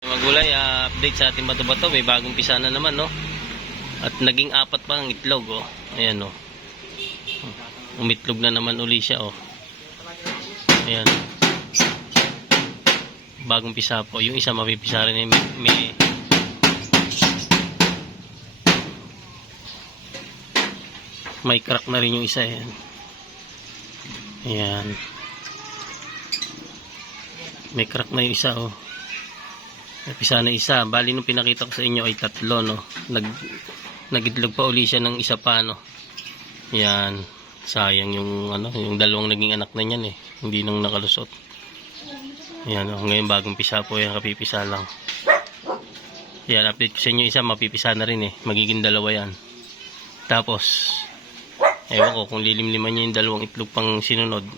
Magulay, update sa ating bato-bato. May bagong pisa na naman, no? At naging 4 pa ang itlog, oh. Ayan, oh. Umitlog na naman uli siya, oh. Ayan. Bagong pisa po. Yung isa mapipisa rin, may crack na rin yung isa, ayan. Ayan. May crack na yung isa, oh. Napisa na isa. Bali nung pinakita ko sa inyo ay 3, no. Nagitlog pa uli siya ng isa pa, no. Yan. Sayang yung yung dalawang naging anak na niyan, eh. Hindi nang nakalusot. Yan, oh. Ngayon bagong pisa po yan, kapipisa lang. Yan, update ko sa inyo isa, mapipisa na rin, eh. Magiging 2 yan. Tapos ewan ko kung lilimliman niya yung dalawang itlog pang sinunod.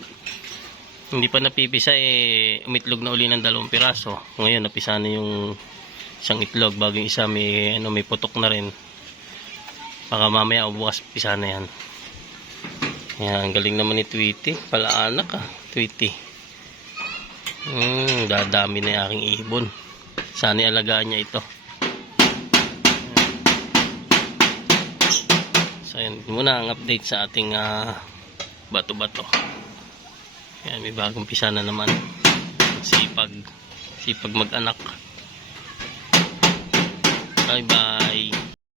Hindi pa napipisa, eh, umitlog na uli ng 2 piraso. Ngayon napisa na yung isang itlog, bago yung isa may putok na rin. Baka mamaya o bukas pisa na yan. Yan, galing naman ni Tweety. Palaanak, Tweety. Dadami na yung aking ibon. Sana alagaan niya ito. So yan muna ang update sa ating bato-bato. Yan, may bagong pisa na naman. Sipag mag-anak. Bye bye.